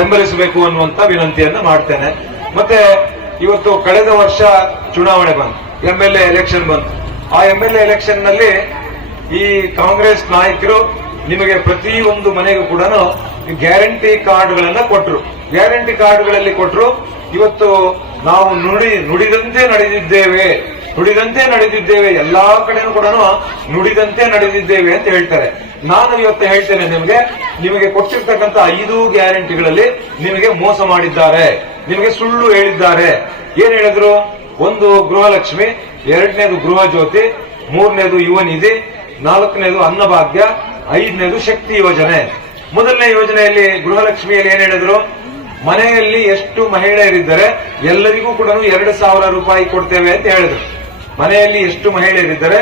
ಬೆಂಬಲಿಸಬೇಕು ಅನ್ನುವಂತ ವಿನಂತಿಯನ್ನ ಮಾಡ್ತೇನೆ. ಮತ್ತೆ ಇವತ್ತು ಕಳೆದ ವರ್ಷ ಚುನಾವಣೆ ಬಂತು, MLA ಎಲೆಕ್ಷನ್ ಬಂತು. ಆ MLA ಎಲೆಕ್ಷನ್ ನಲ್ಲಿ ಈ ಕಾಂಗ್ರೆಸ್ ನಾಯಕರು ನಿಮಗೆ ಪ್ರತಿಯೊಂದು ಮನೆಗೂ ಕೂಡ ಗ್ಯಾರಂಟಿ ಕಾರ್ಡ್ಗಳನ್ನ ಕೊಟ್ಟರು. ಗ್ಯಾರಂಟಿ ಕಾರ್ಡ್ಗಳಲ್ಲಿ ಕೊಟ್ಟರು. ಇವತ್ತು ನಾವು ನುಡಿದಂತೆ ನಡೆದಿದ್ದೇವೆ, ಎಲ್ಲಾ ಕಡೆನೂ ಕೂಡ ನುಡಿದಂತೆ ನಡೆದಿದ್ದೇವೆ ಅಂತ ಹೇಳ್ತಾರೆ. ನಾನು ಇವತ್ತು ಹೇಳ್ತೇನೆ, ನಿಮಗೆ ಕೊಟ್ಟಿರ್ತಕ್ಕಂಥ 5 ಗ್ಯಾರಂಟಿಗಳಲ್ಲಿ ನಿಮಗೆ ಮೋಸ ಮಾಡಿದ್ದಾರೆ, ನಿಮಗೆ ಸುಳ್ಳು ಹೇಳಿದ್ದಾರೆ. ಏನ್ ಹೇಳಿದ್ರು? ಒಂದು ಗೃಹಲಕ್ಷ್ಮಿ, 2ನೇದು ಗೃಹ ಜ್ಯೋತಿ, 3ನೇದು ಯುವ ನಿಧಿ, 4ನೇದು ಅನ್ನಭಾಗ್ಯ, 5ನೇದು ಶಕ್ತಿ ಯೋಜನೆ. ಮೊದಲನೇ ಯೋಜನೆಯಲ್ಲಿ ಗೃಹಲಕ್ಷ್ಮಿಯಲ್ಲಿ ಏನ್ ಹೇಳಿದ್ರು? ಮನೆಯಲ್ಲಿ ಎಷ್ಟು ಮಹಿಳೆಯರಿದ್ದಾರೆ ಎಲ್ಲರಿಗೂ ಕೂಡ 2,000 ರೂಪಾಯಿ ಕೊಡ್ತೇವೆ ಅಂತ ಹೇಳಿದ್ರು. ಮನೆಯಲ್ಲಿ ಎಷ್ಟು ಮಹಿಳೆಯರಿದ್ದಾರೆ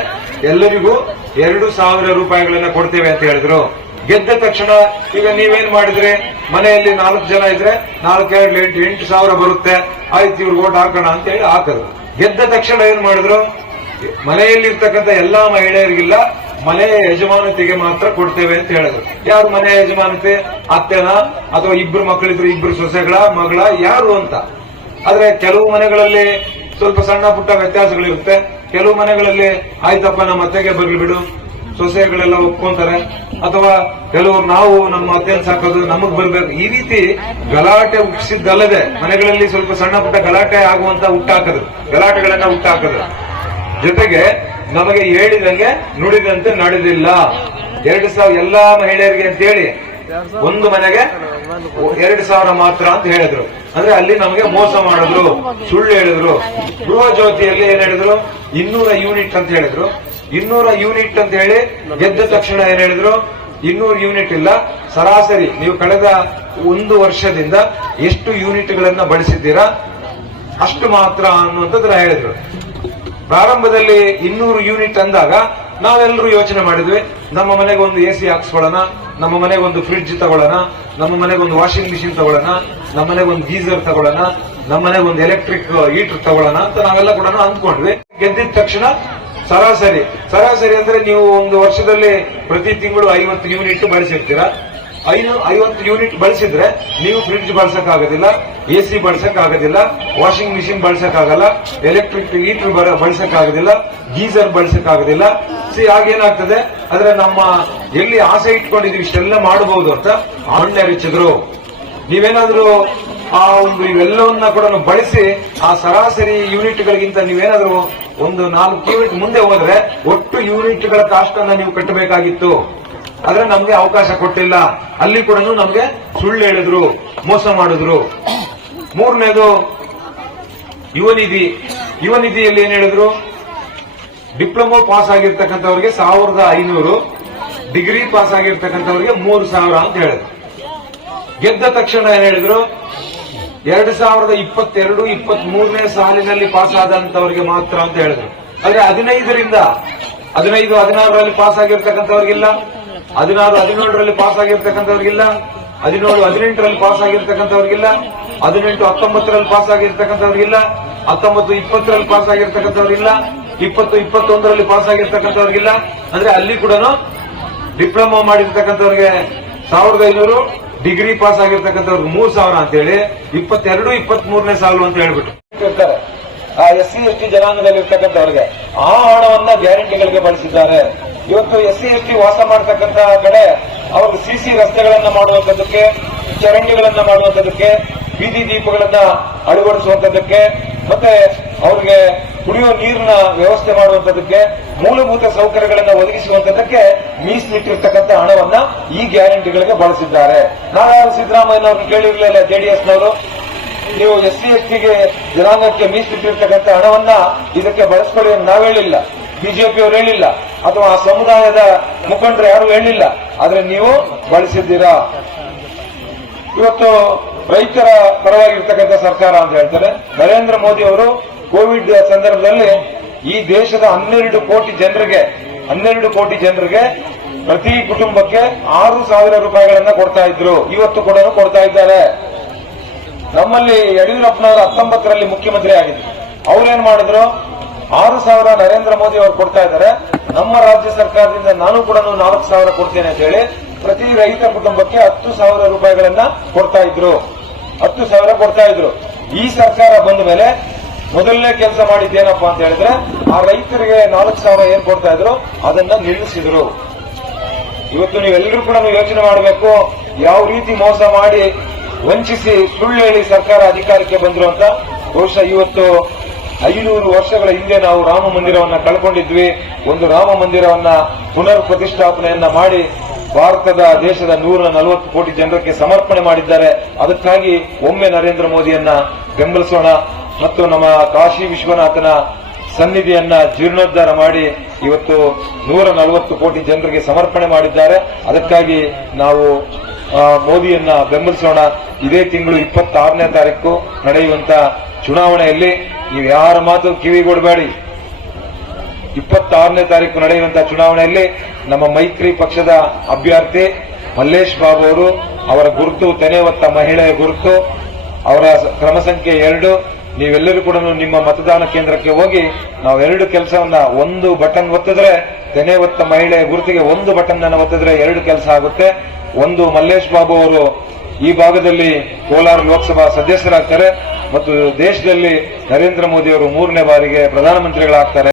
ಎಲ್ಲರಿಗೂ 2,000 ರೂಪಾಯಿಗಳನ್ನ ಕೊಡ್ತೇವೆ ಅಂತ ಹೇಳಿದ್ರು. ಗೆದ್ದ ತಕ್ಷಣ ಈಗ ನೀವೇನ್ ಮಾಡಿದ್ರೆ, ಮನೆಯಲ್ಲಿ 4 ಜನ ಇದ್ರೆ 4 8,000 ಬರುತ್ತೆ, ಆಯ್ತು ಇವ್ರಿಗೆ ಓಟ್ ಹಾಕೋಣ ಅಂತ ಹೇಳಿ ಹಾಕಿದ್ರು. ಗೆದ್ದ ತಕ್ಷಣ ಏನ್ ಮಾಡಿದ್ರು? ಮನೆಯಲ್ಲಿರ್ತಕ್ಕಂಥ ಎಲ್ಲಾ ಮಹಿಳೆಯರಿಗಿಲ್ಲ, ಮನೆಯ ಯಜಮಾನತೆಗೆ ಮಾತ್ರ ಕೊಡ್ತೇವೆ ಅಂತ ಹೇಳಿದ್ರು. ಯಾರು ಮನೆಯ ಯಜಮಾನತೆ? ಅತ್ತೆನ ಅಥವಾ 2 ಮಕ್ಕಳಿದ್ರು 2 ಸೊಸೆಗಳ ಮಗಳ ಯಾರು ಅಂತ. ಆದ್ರೆ ಕೆಲವು ಮನೆಗಳಲ್ಲಿ ಸ್ವಲ್ಪ ಸಣ್ಣ ಪುಟ್ಟ ವ್ಯತ್ಯಾಸಗಳಿರುತ್ತೆ. ಕೆಲವು ಮನೆಗಳಲ್ಲಿ ಆಯ್ತಪ್ಪ ನಮ್ಮ ಅತ್ತೆಗೆ ಬರ್ಲಿ ಬಿಡು, ಸೊಸೆಗಳೆಲ್ಲ ಒಪ್ಕೊಂತಾರೆ. ಅಥವಾ ಕೆಲವರು ನಾವು ನಮ್ಮ ಅತ್ತೆಯನ್ನು ಸಾಕೋದು ನಮಗ್ ಬರ್ಬೇಕು, ಈ ರೀತಿ ಗಲಾಟೆ ಹುಟ್ಟಿಸಿದ್ದಲ್ಲದೆ ಮನೆಗಳಲ್ಲಿ ಸ್ವಲ್ಪ ಸಣ್ಣ ಪುಟ್ಟ ಗಲಾಟೆ ಆಗುವಂತ ಗಲಾಟೆಗಳನ್ನ ಹುಟ್ಟಾಕದ್ರು. ಜೊತೆಗೆ ನಮಗೆ ಹೇಳಿದಂಗೆ ನುಡಿದಂತೆ ನಡೆದಿಲ್ಲ. 2,000 ಎಲ್ಲಾ ಮಹಿಳೆಯರಿಗೆ ಅಂತ ಹೇಳಿ ಒಂದು ಮನೆಗೆ 2,000 ಮಾತ್ರ ಅಂತ ಹೇಳಿದ್ರು. ಅಂದ್ರೆ ಅಲ್ಲಿ ನಮಗೆ ಮೋಸ ಮಾಡಿದ್ರು, ಸುಳ್ಳು ಹೇಳಿದ್ರು. ಗೃಹ ಜ್ಯೋತಿಯಲ್ಲಿ ಏನ್ ಹೇಳಿದ್ರು? 200 ಯೂನಿಟ್ ಅಂತ ಹೇಳಿದ್ರು. 200 ಯೂನಿಟ್ ಅಂತ ಹೇಳಿ ಗೆದ್ದ ತಕ್ಷಣ ಏನ್ ಹೇಳಿದ್ರು? 200 ಯೂನಿಟ್ ಇಲ್ಲ, ಸರಾಸರಿ ನೀವು ಕಳೆದ 1 ವರ್ಷದಿಂದ ಎಷ್ಟು ಯೂನಿಟ್ಗಳನ್ನ ಬಳಸಿದ್ದೀರಾ ಅಷ್ಟು ಮಾತ್ರ ಅನ್ನುವಂಥದ್ರ ಹೇಳಿದ್ರು. ಪ್ರಾರಂಭದಲ್ಲಿ 200 ಯೂನಿಟ್ ಅಂದಾಗ ನಾವೆಲ್ಲರೂ ಯೋಚನೆ ಮಾಡಿದ್ವಿ, ನಮ್ಮ ಮನೆಗೆ ಒಂದು AC ಹಾಕ್ಸ್ಕೊಳ್ಳೋಣ, ನಮ್ಮ ಮನೆಗೆ ಒಂದು ಫ್ರಿಡ್ಜ್ ತಗೊಳ್ಳೋಣ, ನಮ್ಮ ಮನೆಗೆ ಒಂದು ವಾಷಿಂಗ್ ಮಿಷಿನ್ ತಗೊಳ್ಳೋಣ, ನಮ್ಮ ಮನೆಗೆ ಒಂದು ಗೀಸರ್ ತಗೊಳ್ಳೋಣ, ನಮ್ಮ ಮನೆಗೆ ಒಂದು ಎಲೆಕ್ಟ್ರಿಕ್ ಹೀಟರ್ ತಗೊಳ್ಳೋಣ ಅಂತ ನಾವೆಲ್ಲ ಕೂಡ ಅಂದ್ಕೊಂಡ್ವಿ. ಗೆದ್ದಿದ ತಕ್ಷಣ ಸರಾಸರಿ ಅಂದ್ರೆ ನೀವು ಒಂದು ವರ್ಷದಲ್ಲಿ ಪ್ರತಿ ತಿಂಗಳು 50 ಯೂನಿಟ್ ಬಳಸಿರ್ತೀರಾ. 50 ಯೂನಿಟ್ ಬಳಸಿದ್ರೆ ನೀವು ಫ್ರಿಡ್ಜ್ ಬಳಸಕ್ಕಾಗೋದಿಲ್ಲ, AC ಬಳಸಕ್ಕಾಗೋದಿಲ್ಲ, ವಾಷಿಂಗ್ ಮಿಷಿನ್ ಬಳಸಕ್ಕಾಗಲ್ಲ, ಎಲೆಕ್ಟ್ರಿಕ್ ಹೀಟರ್ ಬಳಸಕ್ಕಾಗೋದಿಲ್ಲ, ಗೀಸರ್ ಬಳಸಕ್ಕಾಗೋದಿಲ್ಲ. ಆಗೇನಾಗ್ತದೆ? ಆದ್ರೆ ನಮ್ಮ ಎಲ್ಲಿ ಆಸೆ ಇಟ್ಕೊಂಡಿದೀವಿ ಇಷ್ಟೆಲ್ಲ ಮಾಡಬಹುದು ಅಂತ ಆಣ್ಯರಿಚಿದ್ರು. ನೀವೇನಾದ್ರೂ ಆ ಒಂದು ಇವೆಲ್ಲವನ್ನ ಕೂಡ ಬಳಸಿ ಆ ಸರಾಸರಿ ಯೂನಿಟ್ಗಳಿಗಿಂತ ನೀವೇನಾದ್ರೂ ಒಂದು 4 ಯೂನಿಟ್ ಮುಂದೆ ಹೋದ್ರೆ ಒಟ್ಟು ಯೂನಿಟ್ಗಳ ಕಾಸ್ಟ್ ಅನ್ನ ನೀವು ಕಟ್ಟಬೇಕಾಗಿತ್ತು. ಆದ್ರೆ ನಮ್ಗೆ ಅವಕಾಶ ಕೊಟ್ಟಿಲ್ಲ. ಅಲ್ಲಿ ಕೂಡ ನಮ್ಗೆ ಸುಳ್ಳು ಹೇಳಿದ್ರು, ಮೋಸ ಮಾಡಿದ್ರು. 3ನೇದು ಯುವ ನಿಧಿಯಲ್ಲಿ ಏನ್ ಹೇಳಿದ್ರು? ಡಿಪ್ಲೊಮಾ ಪಾಸ್ ಆಗಿರ್ತಕ್ಕಂಥವ್ರಿಗೆ 1,500, ಡಿಗ್ರಿ ಪಾಸ್ ಆಗಿರ್ತಕ್ಕಂಥವ್ರಿಗೆ 3,000 ಅಂತ ಹೇಳಿದ್ರು. ಗೆದ್ದ ತಕ್ಷಣ ಏನ್ ಹೇಳಿದ್ರು? 2022-23ನೇ ಸಾಲಿನಲ್ಲಿ ಪಾಸ್ ಆದಂತವರಿಗೆ ಮಾತ್ರ ಅಂತ ಹೇಳಿದ್ರು. ಆದ್ರೆ 15-16ರಲ್ಲಿ ಪಾಸ್ ಆಗಿರ್ತಕ್ಕಂಥವ್ರಿಗಿಲ್ಲ, 16-17ರಲ್ಲಿ ಪಾಸ್ ಆಗಿರ್ತಕ್ಕಂಥವ್ರಿಗಿಲ್ಲ, 17-18ರಲ್ಲಿ ಪಾಸ್ ಆಗಿರ್ತಕ್ಕಂಥವ್ರಿಗಿಲ್ಲ, 18-19ರಲ್ಲಿ ಪಾಸ್ ಆಗಿರ್ತಕ್ಕಂಥವ್ರಿಗಿಲ್ಲ, 19-20ರಲ್ಲಿ ಪಾಸ್ ಆಗಿರ್ತಕ್ಕಂಥವ್ರಿಗಿಲ್ಲ, 20-21ರಲ್ಲಿ ಪಾಸ್ ಆಗಿರ್ತಕ್ಕಂಥವ್ರಿಗಿಲ್ಲ. ಅಂದ್ರೆ ಅಲ್ಲಿ ಕೂಡ ಡಿಪ್ಲೊಮಾ ಮಾಡಿರ್ತಕ್ಕಂಥವ್ರಿಗೆ 1,500, ಡಿಗ್ರಿ ಪಾಸ್ ಆಗಿರ್ತಕ್ಕಂಥವ್ರಿಗೆ 3,000 ಅಂತ ಹೇಳಿ 22-23ನೇ ಸಾಲು ಅಂತ ಹೇಳ್ಬಿಟ್ಟು ಇರ್ತಾರೆ. ಆ SC/ST ಜನಾಂಗದಲ್ಲಿ ಇರ್ತಕ್ಕಂಥವ್ರಿಗೆ ಆ ಹಣವನ್ನ ಗ್ಯಾರಂಟಿಗಳಿಗೆ ಬಳಸಿದ್ದಾರೆ. ಇವತ್ತು SC/ST ವಾಸ ಮಾಡತಕ್ಕಂತ ಕಡೆ ಅವ್ರಿಗೆ CC ರಸ್ತೆಗಳನ್ನ ಮಾಡುವಂತದಕ್ಕೆ, ಚರಂಡಿಗಳನ್ನ ಮಾಡುವಂತದಕ್ಕೆ, ಬೀದಿ ದೀಪಗಳನ್ನ ಅಳವಡಿಸುವಂತದಕ್ಕೆ, ಮತ್ತೆ ಅವ್ರಿಗೆ ಕುಡಿಯುವ ನೀರಿನ ವ್ಯವಸ್ಥೆ ಮಾಡುವಂತದಕ್ಕೆ, ಮೂಲಭೂತ ಸೌಕರ್ಯಗಳನ್ನು ಒದಗಿಸುವಂತದಕ್ಕೆ ಮೀಸಲಿಟ್ಟಿರ್ತಕ್ಕಂಥ ಹಣವನ್ನ ಈ ಗ್ಯಾರಂಟಿಗಳಿಗೆ ಬಳಸಿದ್ದಾರೆ. ನಾವ್ಯಾರು ಸಿದ್ದರಾಮಯ್ಯನವ್ರನ್ನ ಕೇಳಿರ್ಲಿಲ್ಲ, JDSನವರು. ನೀವು SC/STಗೆ ಜನಾಂಗಕ್ಕೆ ಮೀಸಲಿಟ್ಟಿರ್ತಕ್ಕಂಥ ಹಣವನ್ನ ಇದಕ್ಕೆ ಬಳಸ್ಕೊಳ್ಳಿ ಅಂತ ನಾವು ಹೇಳಿಲ್ಲ, ಬಿಜೆಪಿಯವರು ಹೇಳಿಲ್ಲ, ಅಥವಾ ಆ ಸಮುದಾಯದ ಮುಖಂಡರು ಯಾರು ಹೇಳಿಲ್ಲ. ಆದ್ರೆ ನೀವು ಬಳಸಿದ್ದೀರಾ. ಇವತ್ತು ರೈತರ ಪರವಾಗಿರ್ತಕ್ಕಂಥ ಸರ್ಕಾರ ಅಂತ ಹೇಳ್ತಾರೆ. ನರೇಂದ್ರ ಮೋದಿ ಅವರು ಕೋವಿಡ್ ಸಂದರ್ಭದಲ್ಲಿ ಈ ದೇಶದ 12 ಕೋಟಿ ಜನರಿಗೆ ಪ್ರತಿ ಕುಟುಂಬಕ್ಕೆ 6,000 ರೂಪಾಯಿಗಳನ್ನ ಕೊಡ್ತಾ ಇದ್ರು. ಇವತ್ತು ಕೂಡ ಕೊಡ್ತಾ ಇದ್ದಾರೆ. ನಮ್ಮಲ್ಲಿ ಯಡಿಯೂರಪ್ಪನವರು 19ರಲ್ಲಿ ಮುಖ್ಯಮಂತ್ರಿ ಆಗಿದ್ರು. ಅವ್ರೇನ್ ಮಾಡಿದ್ರು? 6,000 ನರೇಂದ್ರ ಮೋದಿ ಅವರು ಕೊಡ್ತಾ ಇದ್ದಾರೆ. ನಮ್ಮ ರಾಜ್ಯ ಸರ್ಕಾರದಿಂದ ನಾನು ಕೂಡ 4,000 ಕೊಡ್ತೇನೆ ಅಂತ ಹೇಳಿ ಪ್ರತಿ ರೈತ ಕುಟುಂಬಕ್ಕೆ 10,000 ರೂಪಾಯಿಗಳನ್ನ ಕೊಡ್ತಾ ಇದ್ರು. 10,000 ಕೊಡ್ತಾ ಇದ್ರು. ಈ ಸರ್ಕಾರ ಬಂದ ಮೇಲೆ ಮೊದಲನೇ ಕೆಲಸ ಮಾಡಿದ್ದೇನಪ್ಪ ಅಂತ ಹೇಳಿದ್ರೆ, ಆ ರೈತರಿಗೆ 4,000 ಏನ್ ಕೊಡ್ತಾ ಇದ್ರು ಅದನ್ನ ನಿಲ್ಲಿಸಿದ್ರು. ಇವತ್ತು ನೀವೆಲ್ಲರೂ ಕೂಡ ಯೋಚನೆ ಮಾಡಬೇಕು, ಯಾವ ರೀತಿ ಮೋಸ ಮಾಡಿ ವಂಚಿಸಿ ಸುಳ್ಳು ಹೇಳಿ ಸರ್ಕಾರ ಅಧಿಕಾರಕ್ಕೆ ಬಂದ್ರು ಅಂತ. ಬಹುಶಃ ಇವತ್ತು 500 ವರ್ಷಗಳ ಹಿಂದೆ ನಾವು ರಾಮ ಮಂದಿರವನ್ನ ಕಳ್ಕೊಂಡಿದ್ವಿ. ಒಂದು ರಾಮ ಮಂದಿರವನ್ನ ಪುನರ್ ಪ್ರತಿಷ್ಠಾಪನೆಯನ್ನ ಮಾಡಿ ಭಾರತದ ದೇಶದ 140 ಕೋಟಿ ಜನರಿಗೆ ಸಮರ್ಪಣೆ ಮಾಡಿದ್ದಾರೆ. ಅದಕ್ಕಾಗಿ ಒಮ್ಮೆ ನರೇಂದ್ರ ಮೋದಿಯನ್ನ ಬೆಂಬಲಿಸೋಣ ಮತ್ತು ನಮ್ಮ ಕಾಶಿ ವಿಶ್ವನಾಥನ ಸನ್ನಿಧಿಯನ್ನ ಜೀರ್ಣೋದ್ಧಾರ ಮಾಡಿ ಇವತ್ತು 140 ಕೋಟಿ ಜನರಿಗೆ ಸಮರ್ಪಣೆ ಮಾಡಿದ್ದಾರೆ. ಅದಕ್ಕಾಗಿ ನಾವು ಮೋದಿಯನ್ನ ಬೆಂಬಲಿಸೋಣ. ಇದೇ ತಿಂಗಳು 26ನೇ ತಾರೀಕು ನಡೆಯುವಂತ ಚುನಾವಣೆಯಲ್ಲಿ ನೀವು ಯಾರ ಮಾತು ಕಿವಿಗೊಡಬೇಡಿ. 26ನೇ ತಾರೀಕು ನಡೆಯುವಂತಹ ಚುನಾವಣೆಯಲ್ಲಿ ನಮ್ಮ ಮೈತ್ರಿ ಪಕ್ಷದ ಅಭ್ಯರ್ಥಿ ಮಲ್ಲೇಶ್ ಬಾಬು ಅವರು, ಅವರ ಗುರುತು ತೆನೆ ಹೊತ್ತ ಮಹಿಳೆಯ ಗುರುತು, ಅವರ ಕ್ರಮ ಸಂಖ್ಯೆ 2. ನೀವೆಲ್ಲರೂ ಕೂಡ ನಿಮ್ಮ ಮತದಾನ ಕೇಂದ್ರಕ್ಕೆ ಹೋಗಿ ನಾವು 2 ಕೆಲಸವನ್ನ, ಒಂದು ಬಟನ್ ಒತ್ತಿದ್ರೆ ತೆನೆ ಹೊತ್ತ ಮಹಿಳೆಯ ಗುರುತಿಗೆ ಒಂದು ಬಟನ್ ಅನ್ನು ಒತ್ತಿದ್ರೆ 2 ಕೆಲಸ ಆಗುತ್ತೆ. ಒಂದು, ಮಲ್ಲೇಶ್ ಬಾಬು ಅವರು ಈ ಭಾಗದಲ್ಲಿ ಕೋಲಾರ ಲೋಕಸಭಾ ಸದಸ್ಯರಾಗ್ತಾರೆ ಮತ್ತು ದೇಶದಲ್ಲಿ ನರೇಂದ್ರ ಮೋದಿ ಅವರು 3ನೇ ಬಾರಿಗೆ ಪ್ರಧಾನಮಂತ್ರಿಗಳಾಗ್ತಾರೆ.